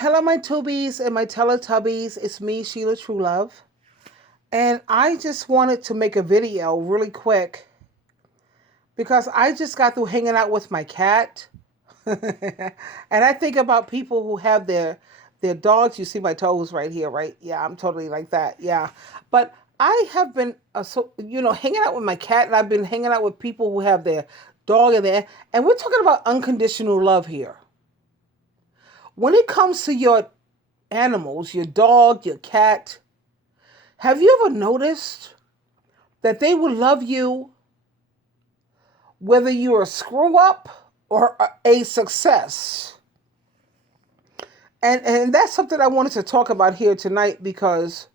Hello, my Tubies and my Teletubbies. It's me, Sheila Truelove. And I just wanted to make a video really quick because I just got through hanging out with my cat. And I think about people who have their dogs. You see my toes right here, right? Yeah, I'm totally like that. Yeah. But I have been, hanging out with my cat, and I've been hanging out with people who have their dog in there. And we're talking about unconditional love here. When it comes to your animals, your dog, your cat, have you ever noticed that they will love you whether you're a screw up or a success? And that's something I wanted to talk about here tonight because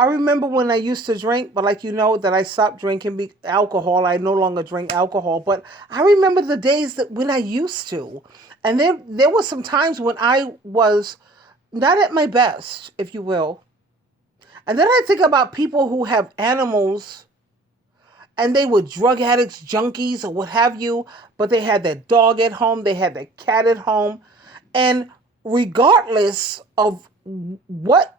I remember when I used to drink, but like you know that I stopped drinking alcohol. I no longer drink alcohol, but I remember the days that when I used to. And there were some times when I was not at my best, if you will. And then I think about people who have animals and they were drug addicts, junkies, or what have you, but they had their dog at home, they had their cat at home. And regardless of what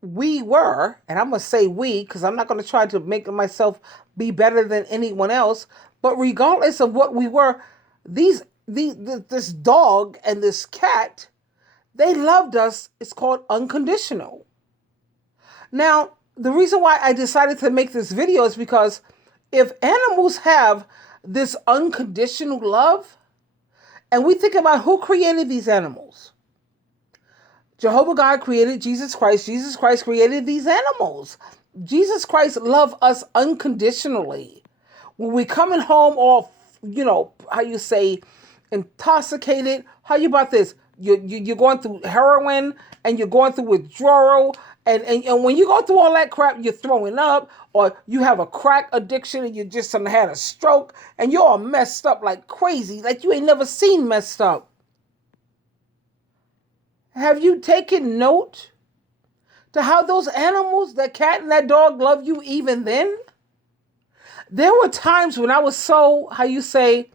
we were, and I'm going to say we, because I'm not going to try to make myself be better than anyone else, but regardless of what we were, this dog and this cat, they loved us. It's called unconditional. Now, the reason why I decided to make this video is because if animals have this unconditional love, and we think about who created these animals, Jehovah God created Jesus Christ. Jesus Christ created these animals. Jesus Christ loved us unconditionally. When we coming home all, how you say, intoxicated, how you about this? You're going through heroin and you're going through withdrawal. And when you go through all that crap, you're throwing up, or you have a crack addiction and you just had a stroke and you're all messed up like crazy, like you ain't never seen messed up. Have you taken note to how those animals, that cat and that dog, love you even then? There were times when I was so, how you say,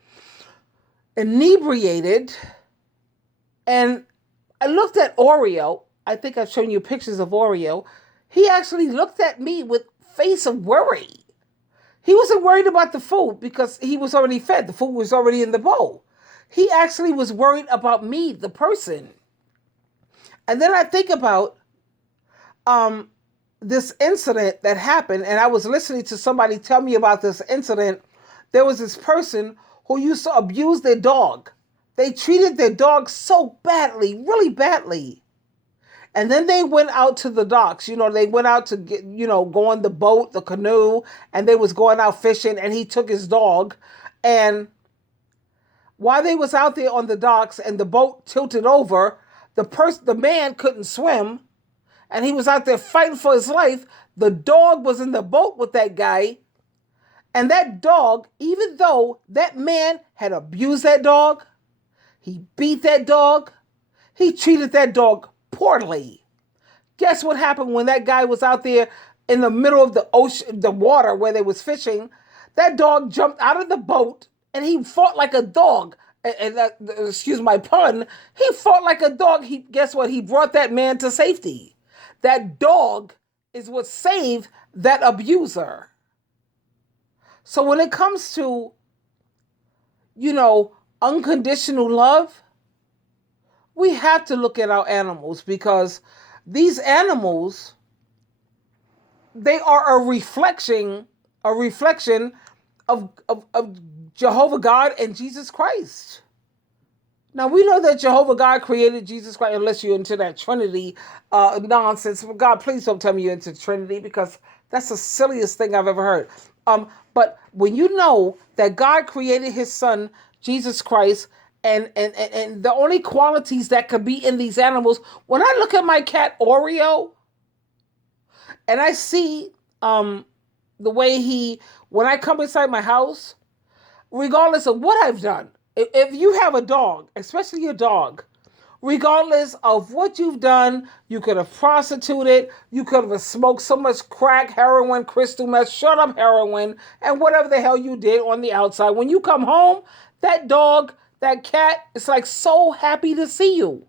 inebriated, and I looked at Oreo. I think I've shown you pictures of Oreo. He actually looked at me with face of worry. He wasn't worried about the food because he was already fed. The food was already in the bowl. He actually was worried about me, the person. And then I think about this incident that happened, and I was listening to somebody tell me about this incident. There was this person who used to abuse their dog. They treated their dog so badly, really badly. And then they went out to the docks. They went out to get, go on the boat, the canoe, and they was going out fishing, and he took his dog. And while they was out there on the docks and the boat tilted over, the man couldn't swim, and he was out there fighting for his life. The dog was in the boat with that guy. And that dog, even though that man had abused that dog, he beat that dog, he treated that dog poorly. Guess what happened when that guy was out there in the middle of the ocean, the water where they was fishing? That dog jumped out of the boat and he fought like a dog. And that, excuse my pun, he fought like a dog. Guess what? He brought that man to safety. That dog is what saved that abuser. So when it comes to, unconditional love, we have to look at our animals, because these animals, they are a reflection of Jehovah God and Jesus Christ. Now, we know that Jehovah God created Jesus Christ, unless you're into that Trinity nonsense. God, please don't tell me you're into Trinity, because that's the silliest thing I've ever heard. But when you know that God created his son, Jesus Christ, and the only qualities that could be in these animals, when I look at my cat Oreo, and I see the way when I come inside my house, regardless of what I've done, if you have a dog, especially your dog, regardless of what you've done, you could have prostituted, you could have smoked so much crack, heroin, crystal meth, shut up heroin, and whatever the hell you did on the outside. When you come home, that dog That cat is like so happy to see you.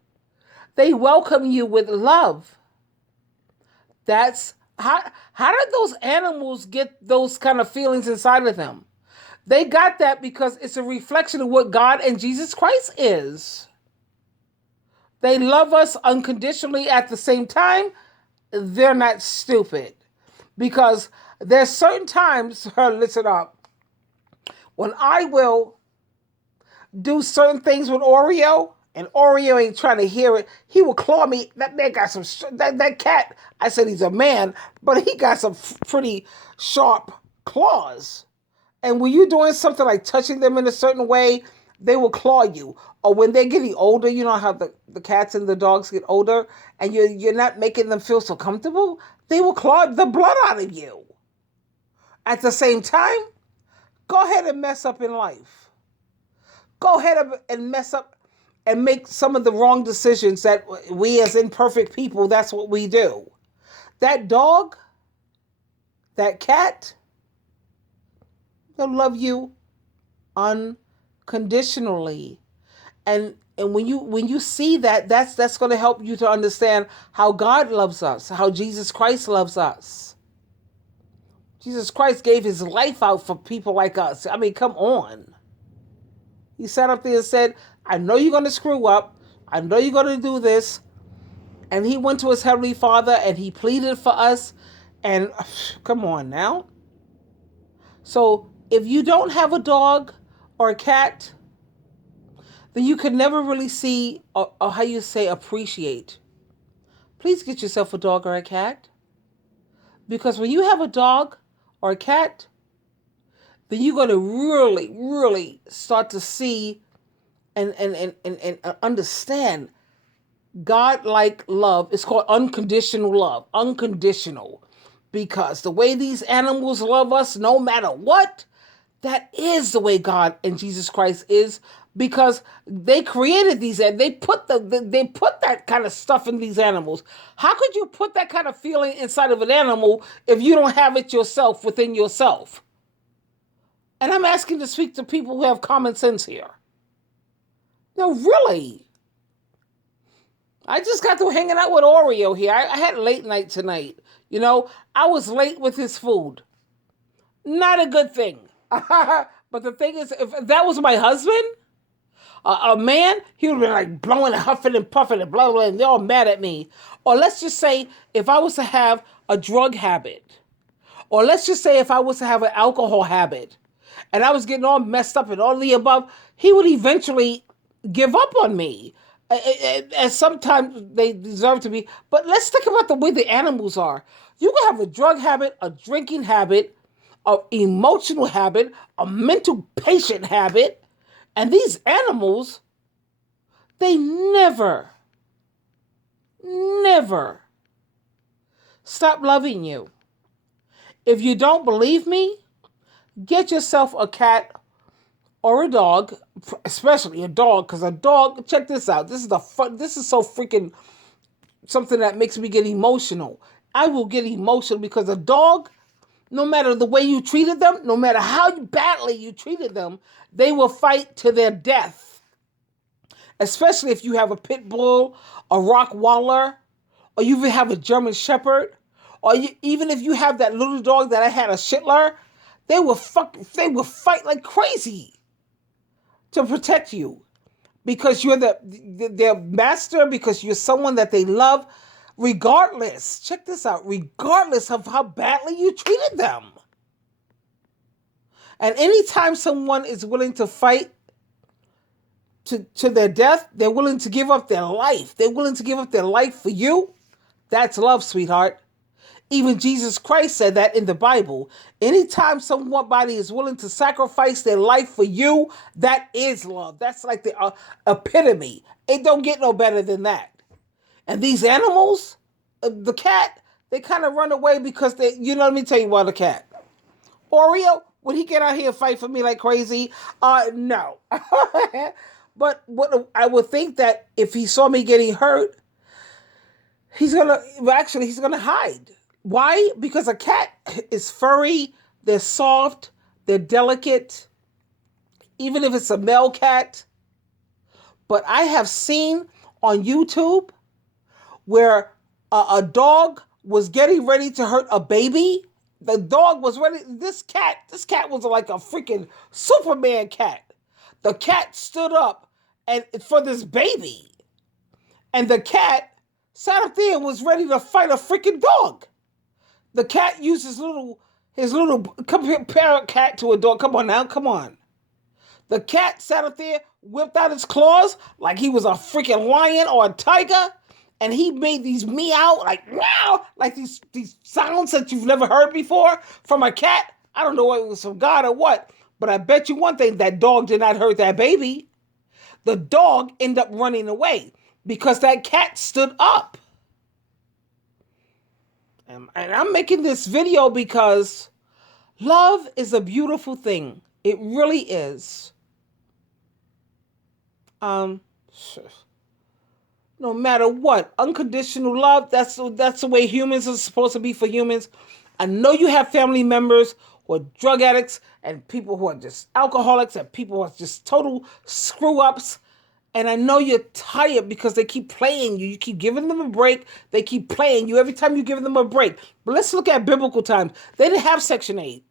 They welcome you with love. That's how did those animals get those kind of feelings inside of them? They got that because it's a reflection of what God and Jesus Christ is. They love us unconditionally at the same time. They're not stupid. Because there's certain times, listen up, when I will do certain things with Oreo, and Oreo ain't trying to hear it, he will claw me. That man got some, that cat, I said he's a man, but he got some pretty sharp claws. And when you're doing something like touching them in a certain way, they will claw you. Or when they're getting older, you know how the cats and the dogs get older, and you're not making them feel so comfortable, they will claw the blood out of you. At the same time, go ahead and mess up in life. Go ahead and mess up and make some of the wrong decisions that we as imperfect people, that's what we do. That dog, that cat, they'll love you unconditionally. And when you see that, that's going to help you to understand how God loves us, how Jesus Christ loves us. Jesus Christ gave his life out for people like us. I mean, come on. He sat up there and said, I know you're going to screw up. I know you're going to do this. And he went to his Heavenly Father and he pleaded for us. And come on now. So if you don't have a dog or a cat, then you could never really see, or how you say, appreciate. Please get yourself a dog or a cat. Because when you have a dog or a cat, then you're going to really, really start to see and understand God-like love. It's called unconditional love. Unconditional. Because the way these animals love us, no matter what, that is the way God and Jesus Christ is. Because they created these, and they put that kind of stuff in these animals. How could you put that kind of feeling inside of an animal if you don't have it yourself within yourself? And I'm asking to speak to people who have common sense here. No, really. I just got through hanging out with Oreo here. I had a late night tonight. You know, I was late with his food. Not a good thing. But the thing is, if that was my husband, a man, he would have been like blowing and huffing and puffing and blah, blah, and they're all mad at me. Or let's just say if I was to have a drug habit, or let's just say if I was to have an alcohol habit, and I was getting all messed up and all the above, he would eventually give up on me. And sometimes they deserve to be. But let's think about the way the animals are. You can have a drug habit, a drinking habit, an emotional habit, a mental patient habit, and these animals, they never stop loving you. If you don't believe me, get yourself a cat or a dog, especially a dog, because a dog, check this out. This is so freaking something that makes me get emotional. I will get emotional because a dog, no matter the way you treated them, no matter how badly you treated them, they will fight to their death. Especially if you have a pit bull, a Rottweiler, or you even have a German Shepherd, or even if you have that little dog that I had, a Shetler, they will fight like crazy to protect you because you're their master, because you're someone that they love, regardless. Check this out, regardless of how badly you treated them. And anytime someone is willing to fight to their death, they're willing to give up their life. They're willing to give up their life for you. That's love, sweetheart. Even Jesus Christ said that in the Bible. Anytime somebody is willing to sacrifice their life for you, that is love. That's like the epitome. It don't get no better than that. And these animals, the cat, they kind of run away because let me tell you about the cat. Oreo, would he get out here and fight for me like crazy? No. But what I would think that if he saw me getting hurt, he's gonna hide. Why? Because a cat is furry, they're soft, they're delicate. Even if it's a male cat, but I have seen on YouTube where a dog was getting ready to hurt a baby. The dog was ready. This cat was like a freaking Superman cat. The cat stood up and for this baby, and the cat sat up there and was ready to fight a freaking dog. The cat used his little compare cat to a dog. Come on now, come on. The cat sat up there, whipped out his claws like he was a freaking lion or a tiger, and he made these meow, like meow, like these sounds that you've never heard before from a cat. I don't know whether it was from God or what, but I bet you one thing, that dog did not hurt that baby. The dog ended up running away because that cat stood up. And I'm making this video because love is a beautiful thing. It really is. No matter what, unconditional love, that's the way humans are supposed to be for humans. I know you have family members who are drug addicts and people who are just alcoholics and people who are just total screw-ups. And I know you're tired because they keep playing you. You keep giving them a break. They keep playing you every time you give them a break. But let's look at biblical times. They didn't have Section 8.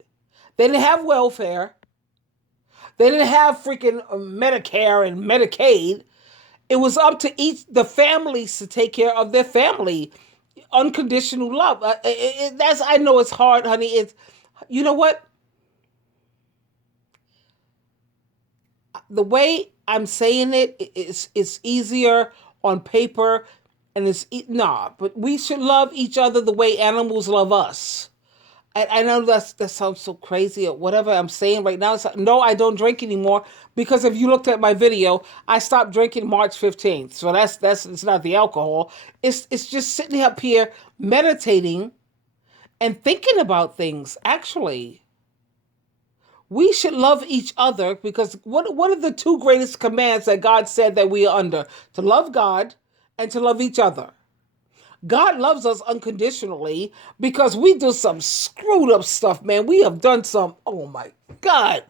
They didn't have welfare. They didn't have freaking Medicare and Medicaid. It was up to the families to take care of their family. Unconditional love. I know it's hard, honey. You know what? The way I'm saying it's easier on paper, and but we should love each other the way animals love us. I know that sounds so crazy or whatever I'm saying right now. No, I don't drink anymore because if you looked at my video, I stopped drinking March 15th. So that's it's not the alcohol. It's just sitting up here meditating and thinking about things. Actually, we should love each other because what are the two greatest commands that God said that we are under? To love God and to love each other. God loves us unconditionally because we do some screwed up stuff, man. We have done some, oh my God.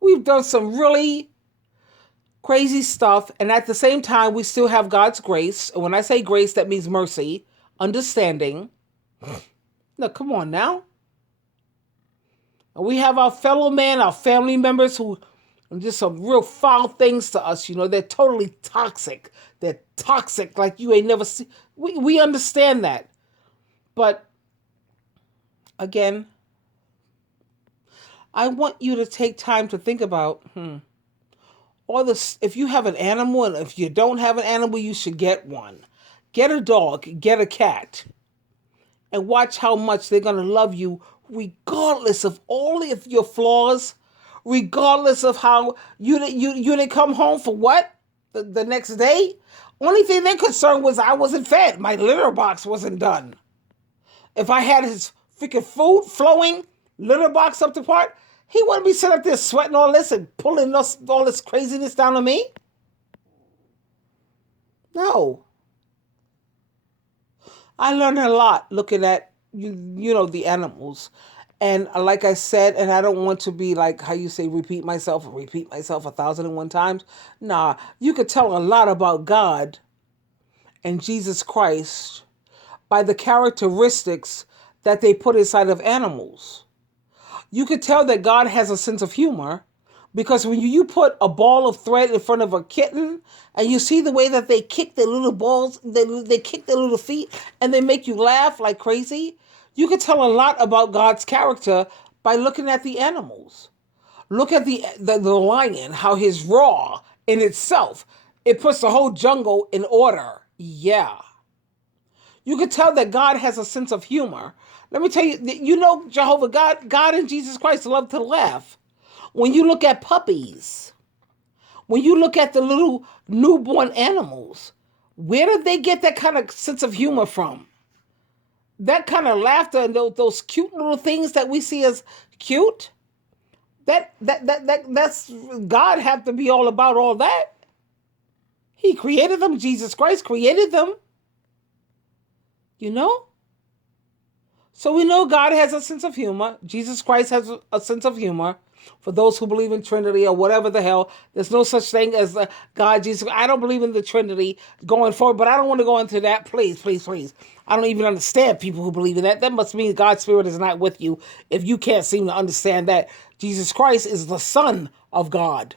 We've done some really crazy stuff. And at the same time, we still have God's grace. And when I say grace, that means mercy, understanding. Now, come on now. And we have our fellow man, our family members who do some real foul things to us. You know, they're totally toxic. They're toxic like you ain't never seen. We understand that. But again, I want you to take time to think about all this. If you have an animal, and if you don't have an animal, you should get one. Get a dog, get a cat, and watch how much they're going to love you regardless of all of your flaws, regardless of how you didn't come home for what? The next day? Only thing they're concerned was I wasn't fed. My litter box wasn't done. If I had his freaking food flowing, litter box up to part, he wouldn't be sitting up there sweating all this and pulling all this craziness down on me. No. I learned a lot looking at, the animals. And like I said, and I don't want to be like how you say repeat myself 1,001 times. Nah, you could tell a lot about God and Jesus Christ by the characteristics that they put inside of animals. You could tell that God has a sense of humor because when you put a ball of thread in front of a kitten and you see the way that they kick their little balls, they kick their little feet and they make you laugh like crazy, you could tell a lot about God's character by looking at the animals. Look at the lion, how he's raw in itself. It puts the whole jungle in order. Yeah. You could tell that God has a sense of humor. Let me tell you, Jehovah God and Jesus Christ love to laugh. When you look at puppies, when you look at the little newborn animals, where did they get that kind of sense of humor from? That kind of laughter and those cute little things that we see as cute, that's God have to be all about all that. He created them. Jesus Christ created them. So we know God has a sense of humor. Jesus Christ has a sense of humor. For those who believe in Trinity or whatever the hell, there's no such thing as God, Jesus. I don't believe in the Trinity going forward, but I don't want to go into that. Please, please, please. I don't even understand people who believe in that. That must mean God's Spirit is not with you if you can't seem to understand that Jesus Christ is the Son of God.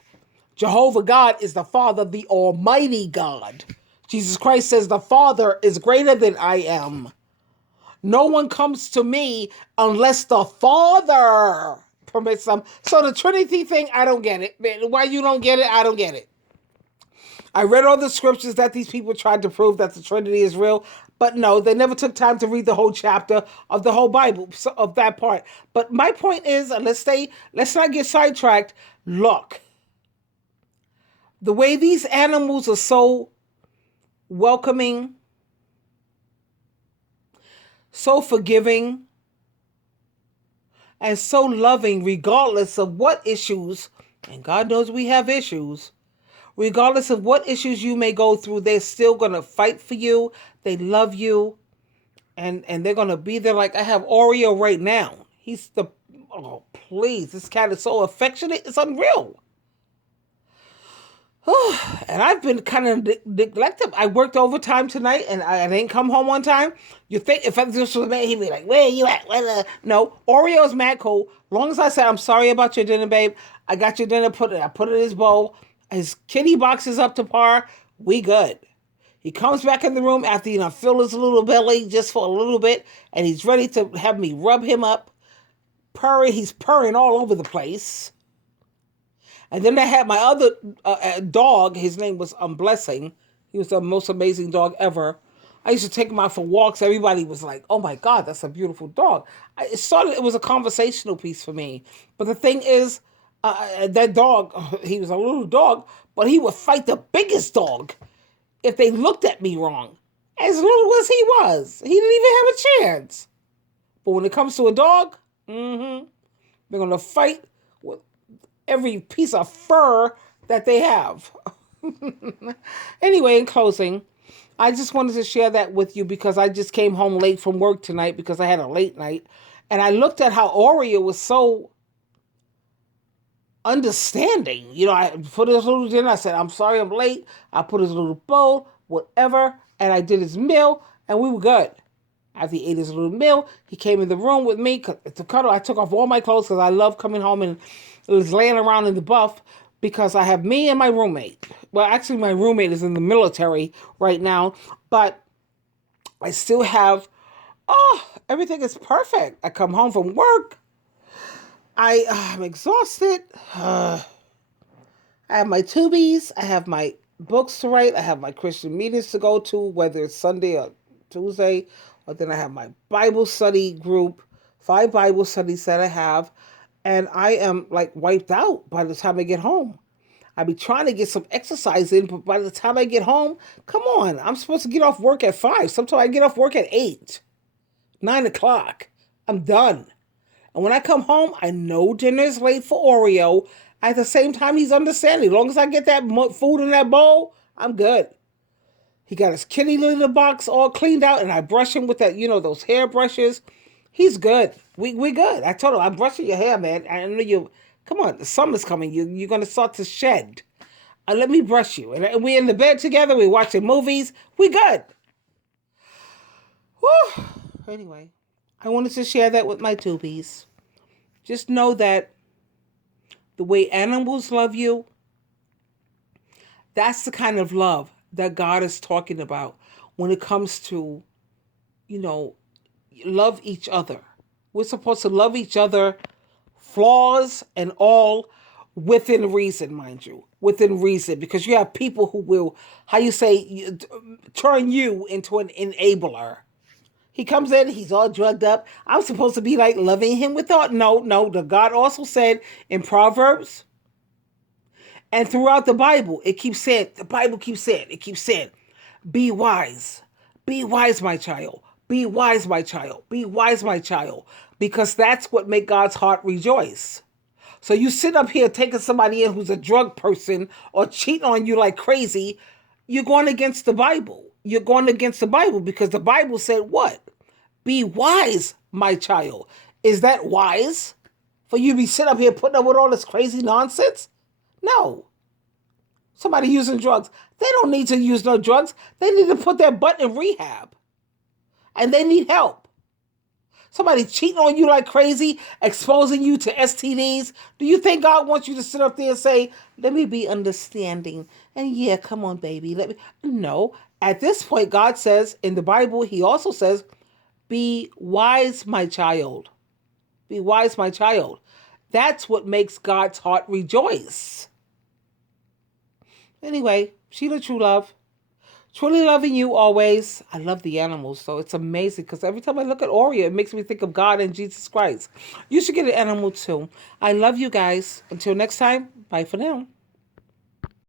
Jehovah God is the Father, the Almighty God. Jesus Christ says the Father is greater than I am. No one comes to me unless the Father permits them. So the Trinity thing, I don't get it. Why you don't get it, I don't get it. I read all the scriptures that these people tried to prove that the Trinity is real, but no, they never took time to read the whole chapter of the whole Bible, of that part. But my point is, and let's not get sidetracked. Look, the way these animals are so welcoming, so forgiving, and so loving, regardless of what issues, and God knows we have issues, regardless of what issues you may go through, they're still going to fight for you. They love you. And they're going to be there. Like I have Oreo right now. Oh, please. This cat is so affectionate. It's unreal. And I've been kind of neglected. I worked overtime tonight and I didn't come home on time. You think if this was me, he'd be like, where are you at? No, Oreo's mad cool. Long as I say, I'm sorry about your dinner, babe. I got your dinner, I put it in his bowl. His kitty box is up to par. We good. He comes back in the room after, fill his little belly just for a little bit, and he's ready to have me rub him up. He's purring all over the place. And then I had my other dog. His name was Blessing. He was the most amazing dog ever. I used to take him out for walks. Everybody was like, oh my God, that's a beautiful dog. It was a conversational piece for me. But the thing is, that dog, he was a little dog, but he would fight the biggest dog if they looked at me wrong. As little as he was, he didn't even have a chance. But when it comes to a dog, they're going to fight with every piece of fur that they have. Anyway, in closing, I just wanted to share that with you because I just came home late from work tonight because I had a late night. And I looked at how Oreo was so understanding. I put his little dinner. I said, I'm sorry I'm late. I put his little bowl, whatever. And I did his meal and we were good. After he ate his little meal, he came in the room with me to cuddle. I took off all my clothes because I love coming home and was laying around in the buff because I have me and my roommate. Well, actually, my roommate is in the military right now, but I still have, everything is perfect. I come home from work. I'm exhausted. I have my tubies. I have my books to write. I have my Christian meetings to go to, whether it's Sunday or Tuesday. Or then I have my Bible study group, 5 Bible studies that I have. And I am like wiped out by the time I get home. I be trying to get some exercise in, but by the time I get home, come on, I'm supposed to get off work at 5. Sometimes I get off work at 8, 9 o'clock. I'm done. And when I come home, I know dinner is late for Oreo. At the same time, he's understanding. As long as I get that food in that bowl, I'm good. He got his kitty litter box all cleaned out, and I brush him with that, those hair brushes. He's good. We good. I told him, I'm brushing your hair, man. I know you. Come on, the summer's coming. You're going to start to shed. Let me brush you. And we're in the bed together. We're watching movies. We good. Whew. Anyway, I wanted to share that with my tubies. Just know that the way animals love you, that's the kind of love that God is talking about when it comes to, love each other. We're supposed to love each other, flaws and all, within reason, mind you. Within reason. Because you have people who will, turn you into an enabler. He comes in, he's all drugged up. I'm supposed to be like loving him with all. No. The God also said in Proverbs and throughout the Bible, it keeps saying, be wise. Be wise, my child. Be wise, my child. Be wise, my child. Because that's what makes God's heart rejoice. So you sit up here taking somebody in who's a drug person or cheating on you like crazy, you're going against the Bible. You're going against the Bible because the Bible said what? Be wise, my child. Is that wise for you to be sitting up here putting up with all this crazy nonsense? No. Somebody using drugs. They don't need to use no drugs. They need to put their butt in rehab. And they need help. Somebody cheating on you like crazy, exposing you to STDs. Do you think God wants you to sit up there and say, let me be understanding? And yeah, come on, baby. Let me. No. At this point, God says in the Bible, he also says, be wise, my child. Be wise, my child. That's what makes God's heart rejoice. Anyway, Sheila True Love. Truly loving you always. I love the animals, so it's amazing because every time I look at Oreo, it makes me think of God and Jesus Christ. You should get an animal too. I love you guys. Until next time, bye for now.